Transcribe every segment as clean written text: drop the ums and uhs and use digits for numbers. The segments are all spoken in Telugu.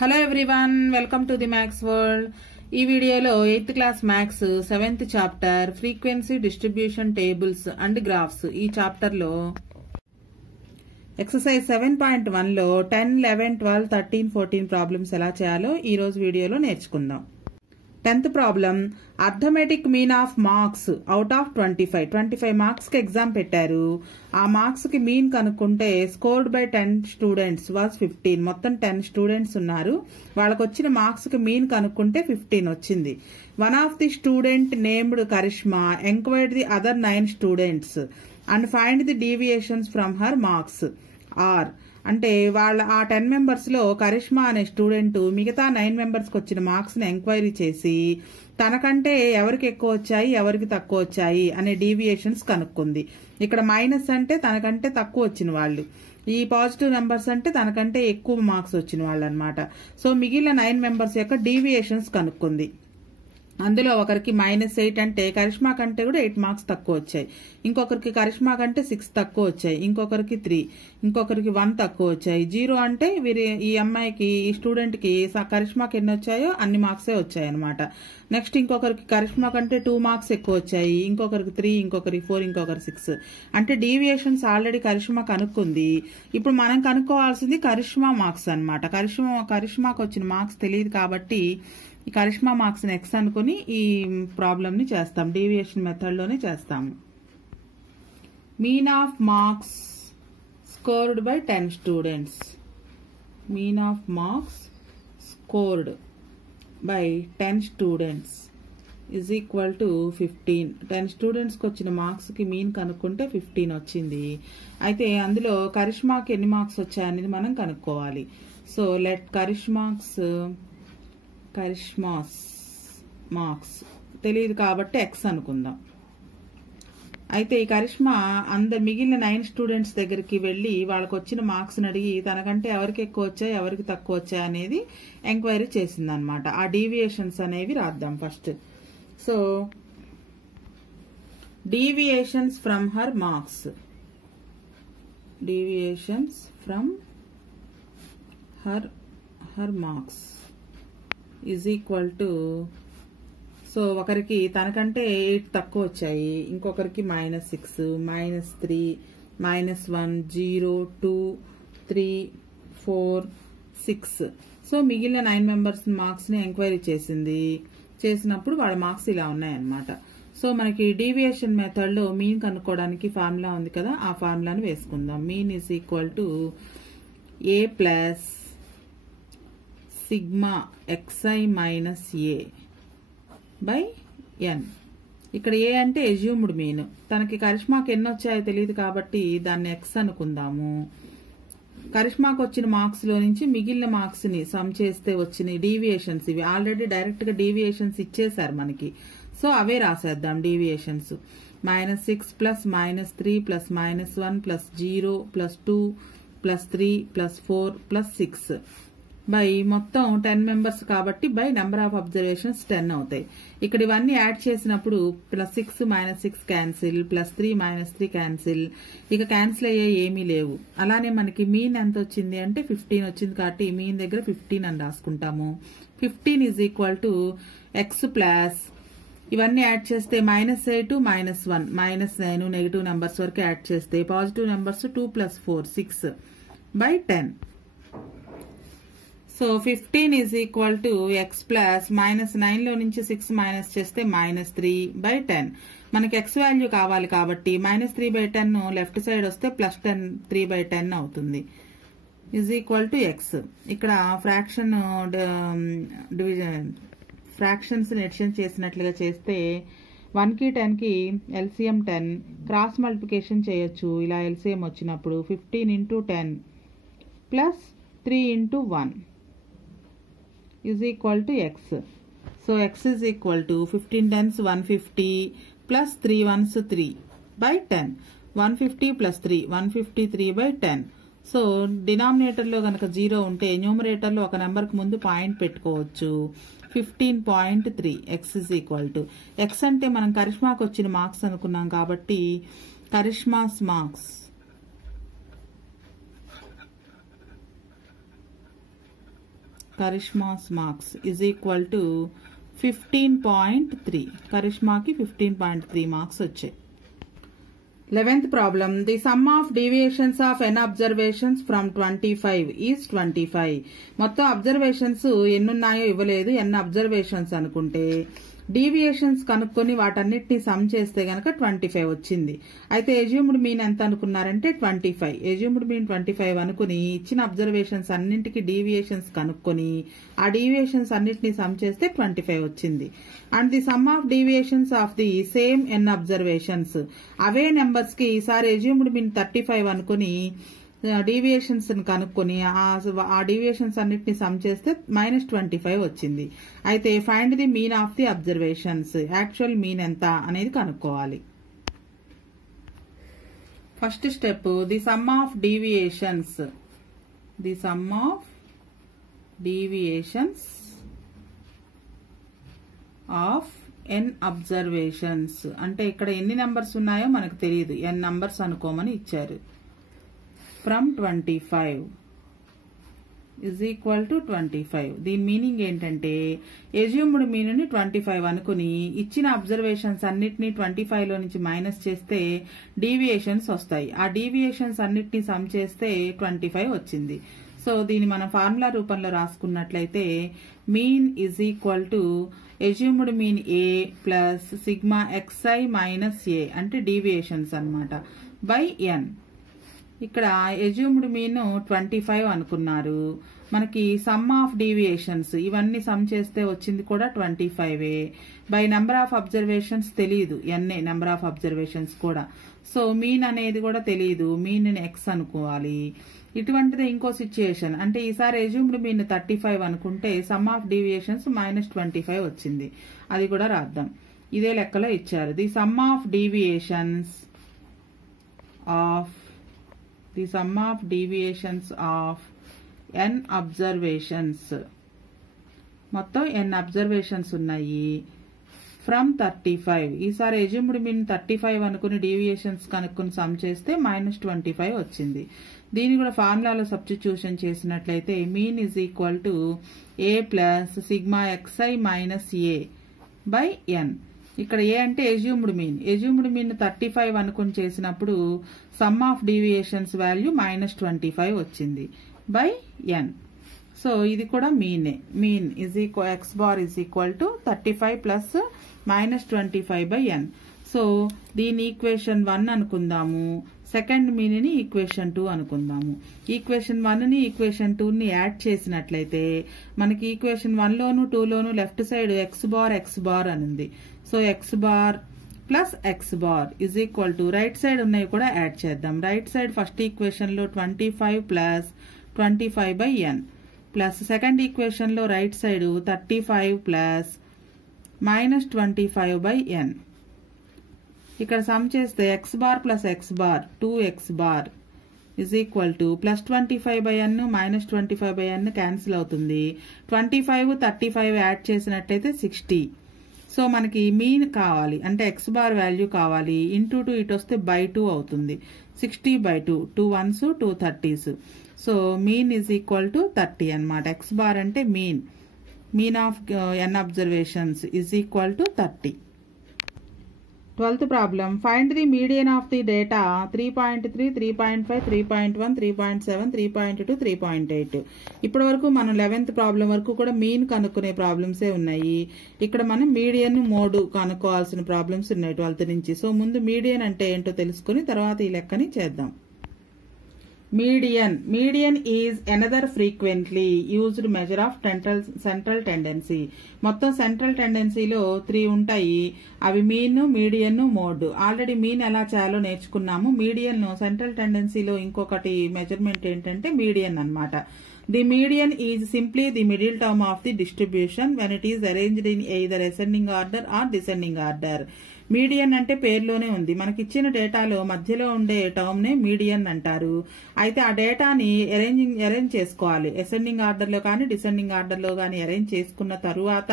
Hello everyone, welcome to the maths world. ఈ వీడియోలో 8th class maths 7th chapter frequency distribution tables and graphs ఈ చాప్టర్ లో ఎక్సర్సైజ్ 7.1 లో 10, 11, 12, 13, 14 ప్రాబ్లమ్స్ ఎలా చేయాలో ఈ రోజు వీడియోలో నేర్చుకుందాం. 10th problem, arithmetic mean of marks out of 25 marks కి ఎగ్జామ్ పెట్టారు. ఆ మార్క్స్ కి మీన్ కనుక్కుంటే స్కోర్డ్ బై 10 స్టూడెంట్స్ వాజ్ 15. మొత్తం 10 స్టూడెంట్స్ ఉన్నారు. వాళ్ళకు వచ్చిన మార్క్స్ కి మీన్ కనుక్కుంటే 15 వచ్చింది. One of the student named Karishma enquired the other 9 students and find the deviations from her marks are. అంటే వాళ్ళ ఆ 10 మెంబర్స్ లో కరిష్మా అనే స్టూడెంట్ మిగతా 9 మెంబర్స్ కి వచ్చిన మార్క్స్ ని ఎంక్వైరీ చేసి తనకంటే ఎవరికి ఎక్కువ వచ్చాయి ఎవరికి తక్కువ వచ్చాయి అనే డీవియేషన్స్ కనుక్కుంది. ఇక్కడ మైనస్ అంటే తనకంటే తక్కువ వచ్చిన వాళ్ళు, ఈ పాజిటివ్ నెంబర్స్ అంటే తనకంటే ఎక్కువ మార్క్స్ వచ్చిన వాళ్ళు అనమాట. సో మిగిలిన 9 మెంబర్స్ యొక్క డీవియేషన్స్ కనుక్కుంది. అందులో ఒకరికి -8 అంటే కరిష్మా కంటే కూడా 8 మార్క్స్ తక్కువ వచ్చాయి, ఇంకొకరికి కరిష్మా కంటే 6 తక్కువ వచ్చాయి, ఇంకొకరికి 3, ఇంకొకరికి 1 తక్కువ వచ్చాయి. 0 అంటే ఈ అమ్మాయికి ఈ స్టూడెంట్ కి కరిష్మాకి ఎన్ని వచ్చాయో అన్ని మార్క్సే వచ్చాయి అనమాట. నెక్స్ట్ ఇంకొకరికి కరిష్మా కంటే 2 మార్క్స్ ఎక్కువ వచ్చాయి, ఇంకొకరికి 3, ఇంకొకరికి 4, ఇంకొకరికి 6. అంటే డీవియేషన్స్ ఆల్రెడీ కరిష్మా కనుక్కుంది. ఇప్పుడు మనం కనుక్కోవాల్సింది కరిష్మా మార్క్స్ అనమాట. కరిష్మాకి వచ్చిన మార్క్స్ తెలియదు కాబట్టి ఈ కరిష్మా మార్క్స్ ని ఎక్స్ అనుకుని ఈ ప్రాబ్లం ని చేస్తాం. డీవియేషన్ మెథడ్ లోనే చేస్తాము. Mean of marks scored by 10 students. Mean of marks scored by 10 students is equal to 15. 10 students కి వచ్చిన మార్క్స్ కి మీన్ కనుక్కుంటే 15 వచ్చింది. అయితే అందులో కరిష్మాకి ఎన్ని మార్క్స్ వచ్చాయనేది మనం కనుక్కోవాలి. సో లెట్ కరిష్మాస్ మార్క్స్ తెలియదు కాబట్టి ఎక్స్ అనుకుందాం. అయితే ఈ కరిష్మా మిగిలిన 9 స్టూడెంట్స్ దగ్గరికి వెళ్లి వాళ్ళకి వచ్చిన మార్క్స్ అడిగి తనకంటే ఎవరికి ఎక్కువ వచ్చాయి ఎవరికి తక్కువ వచ్చాయి అనేది ఎంక్వైరీ చేసింది అనమాట. ఆ డీవియేషన్స్ అనేవి రాద్దాం first. So deviations from her marks, deviations from her marks is equal to, so ఒకరికి తనకంటే 8 తక్కువ వచ్చాయి, ఇంకొకరికి -6, -3, -1, 0, 2, 3, 4, 6. సో మిగిలిన 9 మెంబర్స్ మార్క్స్ ని ఎంక్వైరీ చేసినప్పుడు వాళ్ళ మార్క్స్ ఇలా ఉన్నాయన్నమాట. సో మనకి డీవియేషన్ మెథడ్ లో మీన్ కనుక్కోవడానికి ఫార్ములా ఉంది కదా, ఆ ఫార్ములాని వేసుకుందాం. Mean is equal to A plus sigma xi minus A by n. ఇక్కడ ఏ అంటే ఎజ్యూమ్డ్ మీన్. తనకి కరిష్మాకి ఎన్ని వచ్చాయో తెలియదు కాబట్టి దాన్ని x అనుకుందాము. కరిష్మాకి వచ్చిన మార్క్స్ లో నుంచి మిగిలిన మార్క్స్ ని సమ్ చేస్తే వచ్చిన డీవియేషన్స్ ఇవి. ఆల్రెడీ డైరెక్ట్ గా డీవియేషన్స్ ఇచ్చేసారు మనకి, సో అవే రాసేద్దాం deviations. -6 plus -3 plus -1 plus 0 plus 2 plus 3 plus 4 plus 6 by మొత్తం 10 మెంబర్స్ కాబట్టి బై నెంబర్ ఆఫ్ అబ్జర్వేషన్స్ 10 అవుతాయి. ఇక్కడ ఇవన్నీ యాడ్ చేసినప్పుడు +6 -6 క్యాన్సిల్, +3 -3 క్యాన్సిల్, ఇక క్యాన్సిల్ అయ్యే ఏమీ లేవు. అలానే మనకి మీన్ ఎంత వచ్చింది అంటే 15 వచ్చింది కాబట్టి మీన్ దగ్గర 15 అని రాసుకుంటాము. 15 is equal to X plus ఇవన్నీ యాడ్ చేస్తే -8, -1, -9 నెగిటివ్ నెంబర్స్ వరకు యాడ్ చేస్తే positive numbers 2 + 4 6 by 10. So 15 is equal to X plus -9 లో నుంచి 6 మైనస్ చేస్తే -3 బై 10. మనకి ఎక్స్ వాల్యూ కావాలి కాబట్టి -3 బై 10 లెఫ్ట్ సైడ్ వస్తే +10 3 బై 10 అవుతుంది ఈజ్ ఈక్వల్ టు ఎక్స్. ఇక్కడ ఫ్రాక్షన్స్ ఎడిషన్ చేసినట్లుగా చేస్తే 1కి 10కి ఎల్సిఎం 10, క్రాస్ మల్టిప్లికేషన్ చేయొచ్చు. ఇలా ఎల్సిఎం వచ్చినప్పుడు 15 × 10 plus 3 × 1 is equal to x. So x is equal to 15 10s 150 plus 3 1s 3 by 10. 150 plus 3 153 by 10. So denominator లో గనక 0 ఉంటే న్యూమరేటర్ లో ఒక నెంబర్ కి ముందు పాయింట్ పెట్టుకోవచ్చు. 15.3 x is equal to, x అంటే మనం కరిష్మాకి వచ్చిన మార్క్స్ అనుకున్నాం కాబట్టి Karishma's marks Karishma's marks is equal to 15.3. కరిష్మాకి 15.3 marks వచ్చాయి. 11th problem. The sum of deviations of n observations from 25 is 25. మొత్తం అబ్జర్వేషన్స్ ఎన్నున్నాయో ఇవ్వలేదు, n అబ్జర్వేషన్స్ అనుకుంటే డీవియేషన్స్ కనుక్కొని వాటన్నిటిని సమ్ చేస్తే గనక 25 వచ్చింది. అయితే ఎజ్యూమ్డ్ మీన్ ఎంత అనుకున్నారంటే 25. ఎజ్యూమ్డ్ మీన్ 25 అనుకుని ఇచ్చిన అబ్జర్వేషన్స్ అన్నింటికి డీవియేషన్స్ కనుక్కొని ఆ డీవియేషన్స్ అన్నిటిని సమ్ చేస్తే 25 వచ్చింది. And the sum of deviations of the same N observations, అవే నెంబర్స్ కి ఈసారి ఎజ్యూమ్డ్ మీన్ 35 అనుకుని డీవియేషన్స్ కనుక్కొని ఆ డీవియేషన్స్ అన్నిటిని సమ్ చేస్తే -25 వచ్చింది. అయితే find the mean of the observations, actual mean ఎంత అనేది కనుక్కోవాలి. First step the sum of deviations. The sum of deviations of N observations అంటే ఇక్కడ ఎన్ని నెంబర్స్ ఉన్నాయో మనకు తెలియదు, ఎన్ నంబర్స్ అనుకోమని ఇచ్చారు. From 25 is equal to 25. దీని మీనింగ్ ఏంటంటే ఎజ్యూమ్డ్ మీన్ ని 25 అనుకుని ఇచ్చిన అబ్జర్వేషన్స్ అన్నిటినీ 25 లో నుంచి మైనస్ చేస్తే డీవియేషన్స్ వస్తాయి. ఆ డీవియేషన్స్ అన్నిటినీ సమ్ చేస్తే 25 వచ్చింది. సో దీన్ని మనం ఫార్ములా రూపంలో రాసుకున్నట్లయితే mean is equal to assumed mean A plus sigma xi minus A అంటే డీవియేషన్స్ అన్నమాట బై ఎన్. ఇక్కడ ఎజ్యూమ్డ్ మీన్ 25 అనుకున్నారు, మనకి సమ్ ఆఫ్ డీవియేషన్స్ ఇవన్నీ సమ్ చేస్తే వచ్చింది కూడా 25 బై నెంబర్ ఆఫ్ అబ్జర్వేషన్స్ తెలియదు, ఎన్ఏ నెంబర్ ఆఫ్ అబ్జర్వేషన్స్ కూడా. సో మీన్ అనేది కూడా తెలియదు, మీన్ ఎక్స్ అనుకోవాలి. ఇటువంటిది ఇంకో సిచ్యుయేషన్ అంటే ఈసారి ఎజ్యూమ్డ్ మీన్ 35 అనుకుంటే సమ్ ఆఫ్ డీవియేషన్స్ -25 వచ్చింది, అది కూడా రాద్దాం. ఇదే లెక్కలో ఇచ్చారు. The sum of deviations of the sum of deviations of n observations, మొత్తం n అబ్జర్వేషన్స్ ఉన్నాయి. ఫ్రమ్ 35 ఈసారి ఎజ్యూమ్డ్ మీన్ 35 అనుకుని డీవియేషన్స్ కనుక్కుని సమ్ చేస్తే -25 వచ్చింది. దీన్ని కూడా ఫార్ములాలో సబ్స్టిట్యూషన్ చేసినట్లయితే mean is equal to A plus sigma xi minus A by N. ఇక్కడ ఏ అంటే ఎజ్యూమ్డ్ మీన్ 35 అనుకుని చేసినప్పుడు సమ్ ఆఫ్ డీవియేషన్స్ వాల్యూ -25 వచ్చింది బై ఎన్. సో ఇది కూడా మీనే. Mean is equal X bar is equal to 35 plus -25 by N. So దీని ఈక్వేషన్ 1 అనుకుందాము, సెకండ్ మీన్ ని ఈక్వేషన్ 2 అనుకుందాము. ఈక్వేషన్ 1 ని ఈక్వేషన్ 2 ని యాడ్ చేసినట్లయితే మనకి ఈక్వేషన్ 1 లోను 2 లోను లెఫ్ట్ సైడ్ ఎక్స్ బార్ అని ఉంది. So X bar plus X bar is equal to right side ఉన్నవి కూడా యాడ్ చేద్దాం. రైట్ సైడ్ ఫస్ట్ ఈక్వేషన్ లో 25 plus 25 by N plus second equation లో right side 35 plus -25 by N. ఇక్కడ సమ్ చేస్తే X bar plus X bar 2x bar is equal to plus 25 by N -25 by N cancel అవుతుంది. 25 35 యాడ్ చేసినట్లయితే 60. సో మనకి మీన్ కావాలి అంటే ఎక్స్ బార్ వాల్యూ కావాలి. ఇంటూ 2 ఇటు వస్తే బై 2 అవుతుంది. 60 by 2 2 1s 2 30s. So mean is equal to 30 అనమాట. ఎక్స్ బార్ అంటే mean of N observations is equal to 30. 12th problem. Find the median of the data 3.3, 3.5, 3.1, 3.7, 3.2, 3.8. ఇప్పటి వరకు మనం 11th ప్రాబ్లం వరకు కూడా మీన్ కనుక్కునే ప్రాబ్లమ్సే ఉన్నాయి. ఇక్కడ మనం మీడియన్ మోడ్ కనుక్కోవాల్సిన ప్రాబ్లమ్స్ ఉన్నాయి 12th నుంచి. సో ముందు మీడియన్ అంటే ఏంటో తెలుసుకుని తర్వాత ఈ లెక్కని చేద్దాం. Median is another frequently used measure of central tendency. మొత్తం సెంట్రల్ టెండెన్సీలో 3 ఉంటాయి. అవి mean, median, mode. Already mean ఎలా చేయాలో నేర్చుకున్నాము. మీడియన్ సెంట్రల్ టెండెన్సీలో ఇంకొకటి మెజర్మెంట్ ఏంటంటే మీడియన్ అన్నమాట. The median is simply the middle term of the distribution when it is arranged in either ascending order or descending order. Median అంటే పేరులోనే ఉంది. మనకి ఇచ్చిన డేటాలో మధ్యలో ఉండే టర్మ్ నే మీడియన్ అంటారు. అయితే ఆ డేటాని అరేంజ్ చేసుకోవాలి. అసెండింగ్ ఆర్డర్ లో కానీ డిసెండింగ్ ఆర్డర్ లో కానీ అరేంజ్ చేసుకున్న తరువాత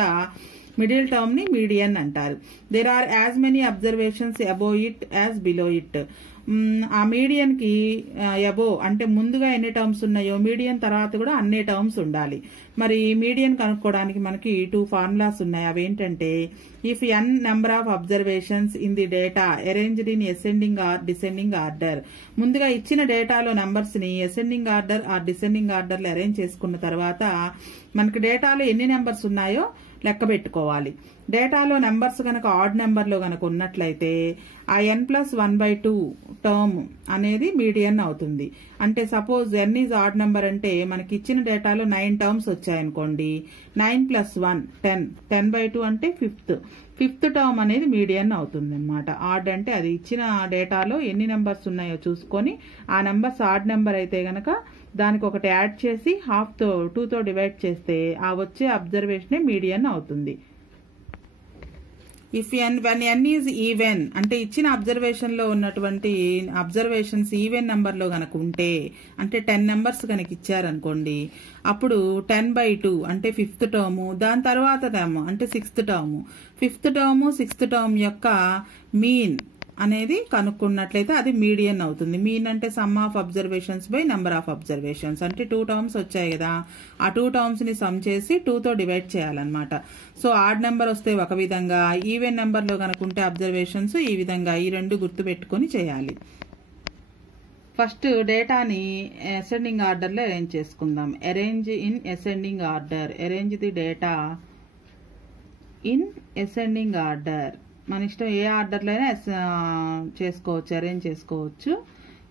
మిడిల్ టర్మ్ ని మీడియన్ అంటారు. There are as many observations above it as below it. ఆ మీడియన్ కి అబోవ్ అంటే ముందుగా ఎన్ని టర్మ్స్ ఉన్నాయో మీడియన్ తర్వాత కూడా అన్ని టర్మ్స్ ఉండాలి. మరి మీడియన్ కనుక్కోవడానికి మనకి 2 ఫార్ములాస్ ఉన్నాయి. అవేంటంటే if n number of observations in the data arranged in ascending are descending order. ముందుగా ఇచ్చిన డేటాలో నంబర్స్ ని ascending order or descending order లో అరేంజ్ చేసుకున్న తర్వాత మనకి డేటాలో ఎన్ని నెంబర్స్ ఉన్నాయో లెక్క పెట్టుకోవాలి. డేటాలో నెంబర్స్ కనుక ఆడ్ నెంబర్ లో కనుక ఉన్నట్లయితే ఆ n+1/2 టర్మ్ అనేది మీడియన్ అవుతుంది. అంటే suppose n is odd number అంటే మనకి ఇచ్చిన డేటాలో 9 టర్మ్స్ వచ్చాయనుకోండి, 9+1 10, 10/2 అంటే ఫిఫ్త్ టర్మ్ అనేది మీడియన్ అవుతుంది అనమాట. ఆడ్ అంటే అది ఇచ్చిన డేటాలో ఎన్ని నెంబర్స్ ఉన్నాయో చూసుకొని ఆ నెంబర్స్ ఆడ్ నెంబర్ అయితే గనక దానికి ఒకటి యాడ్ చేసి 2తో డివైడ్ చేస్తే ఆ వచ్చే అబ్జర్వేషనే మీడియన్ అవుతుంది. If when n is even అంటే ఇచ్చిన అబ్జర్వేషన్ లో ఉన్నటువంటి అబ్జర్వేషన్స్ ఈవెన్ నెంబర్ లో గనక ఉంటే అంటే 10 నెంబర్స్ కనుక ఇచ్చారనుకోండి, అప్పుడు 10/2 అంటే ఫిఫ్త్ టర్ము, దాని తర్వాత టర్మ్ అంటే sixth term. Fifth term sixth term యొక్క మీన్ అనేది కనుక్కున్నట్లయితే అది మీడియన్ అవుతుంది. మీన్ అంటే some of observations by number of observations. అంటే 2 టర్మ్స్ వచ్చాయి కదా, ఆ 2 టర్మ్స్ ని సమ్ చేసి 2తో డివైడ్ చేయాలన్నమాట. సో ఆడ్ నెంబర్ వస్తే ఒక విధంగా, ఈవెన్ నెంబర్ లో కనుకుంటే అబ్జర్వేషన్స్ ఈ విధంగా, ఈ రెండు గుర్తు పెట్టుకుని చేయాలి. ఫస్ట్ డేటాని అసెండింగ్ ఆర్డర్ లో అరేంజ్ చేసుకుందాం. Arrange in ascending order. Arrange the data in ascending order. మన ఇష్టం ఏ ఆర్డర్లో అయినా చేసుకోవచ్చు, అరేంజ్ చేసుకోవచ్చు.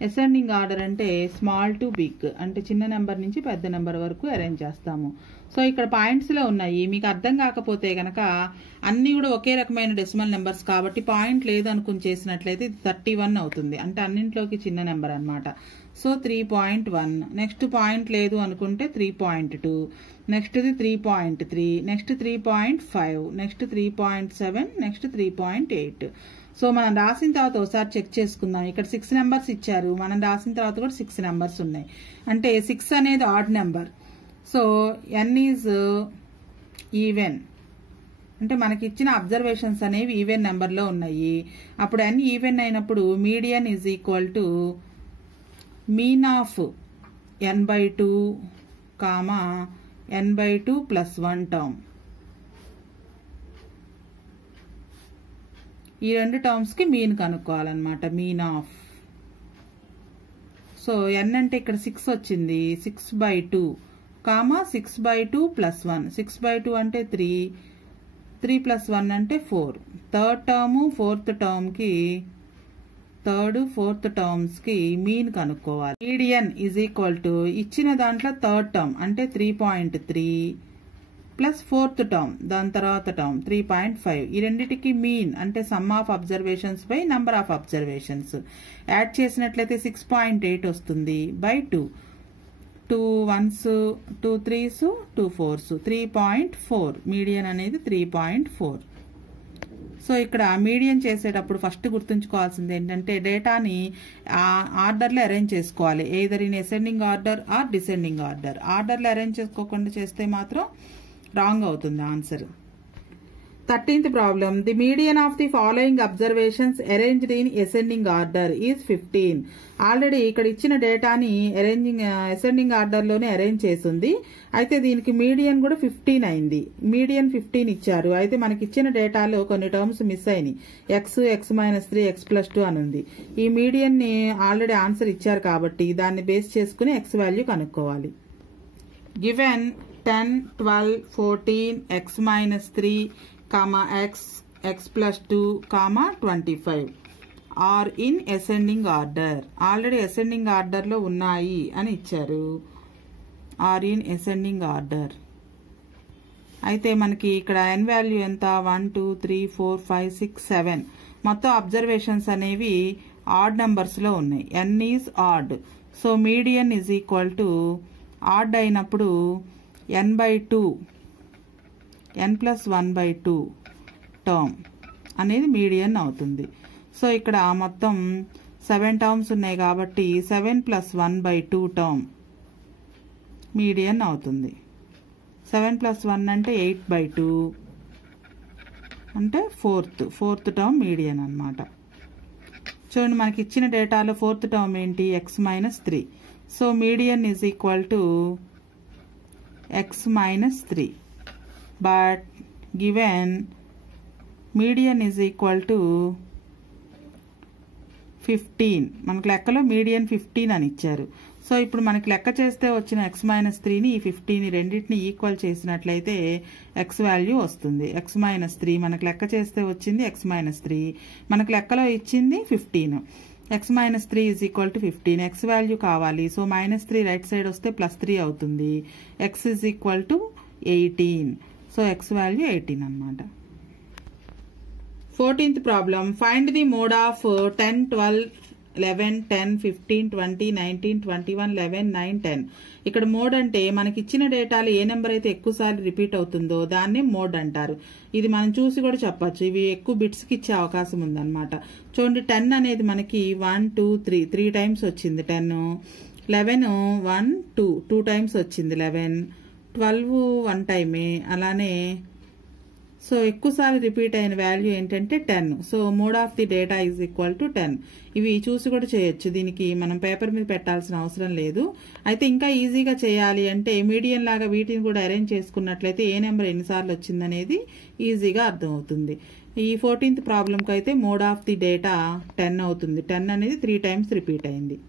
అసెండింగ్ ఆర్డర్ అంటే స్మాల్ టు బిగ్ అంటే చిన్న నెంబర్ నుంచి పెద్ద నెంబర్ వరకు అరేంజ్ చేస్తాము. సో ఇక్కడ పాయింట్స్ లో ఉన్నాయి, మీకు అర్థం కాకపోతే గనక అన్ని కూడా ఒకే రకమైన డెసిమల్ నెంబర్స్ కాబట్టి పాయింట్ లేదు అనుకుని చేసినట్లయితే ఇది 31 అవుతుంది. అంటే అన్నింటిలోకి చిన్న నెంబర్ అనమాట. సో 3.1. నెక్స్ట్ పాయింట్ లేదు అనుకుంటే 3.2, next 3.3, next 3.5, next 3.7, next 3.8. So మనం రాసిన తర్వాత ఒకసారి చెక్ చేసుకుందాం. ఇక్కడ 6 నెంబర్స్ ఇచ్చారు, మనం రాసిన తర్వాత కూడా 6 నెంబర్స్ ఉన్నాయి. అంటే 6 అనేది odd number. So n is even అంటే మనకి ఇచ్చిన అబ్జర్వేషన్స్ అనేవి ఈవెన్ నెంబర్ లో ఉన్నాయి. అప్పుడు n ఈవెన్ అయినప్పుడు median is equal to mean of n/2 n/2 + 1 term. ఈ రెండు టర్మ్స్ కి మీన్ కనుక్కోవాలన్నమాట. Mean of. సో n అంటే ఇక్కడ 6 వచ్చింది, 6/2 6/2 + 1. 6/2 అంటే 3, 3 + 1 అంటే 4. థర్డ్ టర్మ్ ఫోర్త్ టర్మ్ కి ఫోర్త్ టర్మ్స్ కి మీన్ కనుక్కోవాలి. మీడియన్ ఈజ్ ఈక్వల్ టు ఇచ్చిన దాంట్లో థర్డ్ టర్మ్ అంటే 3.3 ప్లస్ ఫోర్త్ టర్మ్ దాని తర్వాత టర్మ్ 3.5. ఈ రెండిటికి మీన్ అంటే some of observations by number of observations. Add చేసినట్లయితే 6.8 వస్తుంది by 2. 2 1s 2 3s 2 4s 3.4. Median అనేది 3.4. సో ఇక్కడ మీడియన్ చేసేటప్పుడు ఫస్ట్ గుర్తుంచుకోవాల్సింది ఏంటంటే డేటాని ఆర్డర్లో అరేంజ్ చేసుకోవాలి. Either in ascending order or descending order. ఆర్డర్లో అరేంజ్ చేసుకోకుండా చేస్తే మాత్రం రాంగ్ అవుతుంది answer. 13th problem. The median of the following observations arranged in ascending order is 15. Already ఇక్కడ ఇచ్చిన డేటాని అసెండింగ్ ఆర్డర్ లోనే అరేంజ్ చేసింది. అయితే దీనికి మీడియన్ కూడా 15 అయింది. మీడియన్ 15 ఇచ్చారు. అయితే మనకి ఇచ్చిన డేటాలో కొన్ని టర్మ్స్ మిస్ అయినాయి. x, x-3, x+2 అని ఉంది. ఈ మీడియన్ ని ఆల్రెడీ ఆన్సర్ ఇచ్చారు కాబట్టి దాన్ని బేస్ చేసుకుని x వాల్యూ కనుక్కోవాలి. Given 10, 12, 14, x-3, x+2, 25 are in ascending order. Already ascending order లో ఉన్నాయి అని ఇచ్చారు. Are in ascending order. అయితే మనకి ఇక్కడ n వాల్యూ ఎంత? 1 2 3 4 5 6 7. మొత్తం అబ్జర్వేషన్స్ అనేవి ఆడ్ నంబర్స్ లో ఉన్నాయి. n is odd. So median is equal to odd అయినప్పుడు n/2 n+1/2 టర్మ్ అనేది మీడియన్ అవుతుంది. సో ఇక్కడ మొత్తం 7 టర్మ్స్ ఉన్నాయి కాబట్టి 7 + 1/2 టర్మ్ మీడియన్ అవుతుంది. 7 + 1 అంటే 8/2 అంటే ఫోర్త్ టర్మ్ మీడియన్ అన్నమాట. చూడండి మనకి ఇచ్చిన డేటాలో ఫోర్త్ టర్మ్ ఏంటి, x-3. So median is equal to x-3, but given median is equal to 15. మనకు లెక్కలో మీడియన్ 15 అని ఇచ్చారు. సో ఇప్పుడు మనకి లెక్క చేస్తే వచ్చిన x-3ని ఈ 15 రెండింటిని ఈక్వల్ చేసినట్లయితే x వాల్యూ వస్తుంది. x-3 మనకు లెక్క చేస్తే వచ్చింది x-3, మనకు లెక్కలో ఇచ్చింది 15. x-3 is equal to 15. x value కావాలి. సో -3 రైట్ సైడ్ వస్తే +3 అవుతుంది. x is equal to 18. So x value 18 అన్నమాట. 14th problem, find the mode of 10, 12, 11, 10, 15, 20, 19, 21, 11, 9, 10. ఇక్కడ మోడ్ అంటే మనకి ఇచ్చిన డేటాలు ఏ నెంబర్ అయితే ఎక్కువసార్లు రిపీట్ అవుతుందో దాన్ని మోడ్ అంటారు. ఇది మనం చూసి కూడా చెప్పచ్చు, ఇవి ఎక్కువ బిట్స్కి ఇచ్చే అవకాశం ఉందన్నమాట. చూడండి 10 అనేది మనకి 1, 2, 3 టైమ్స్ వచ్చింది 10. 11 1, 2 టైమ్స్ వచ్చింది 11. 12 1 టైమే. అలానే సో ఎక్కువసార్లు రిపీట్ అయిన వాల్యూ ఏంటంటే 10. So mode of the data is equal to 10. ఇవి చూసి కూడా చేయొచ్చు, దీనికి మనం పేపర్ మీద పెట్టాల్సిన అవసరం లేదు. అయితే ఇంకా ఈజీగా చేయాలి అంటే మీడియన్ లాగా వీటిని కూడా అరేంజ్ చేసుకున్నట్లయితే ఏ నెంబర్ ఎన్నిసార్లు వచ్చిందనేది ఈజీగా అర్థమవుతుంది. ఈ 14th ప్రాబ్లంకి అయితే మోడ్ ఆఫ్ ది డేటా 10 అవుతుంది. 10 అనేది 3 టైమ్స్ రిపీట్ అయింది.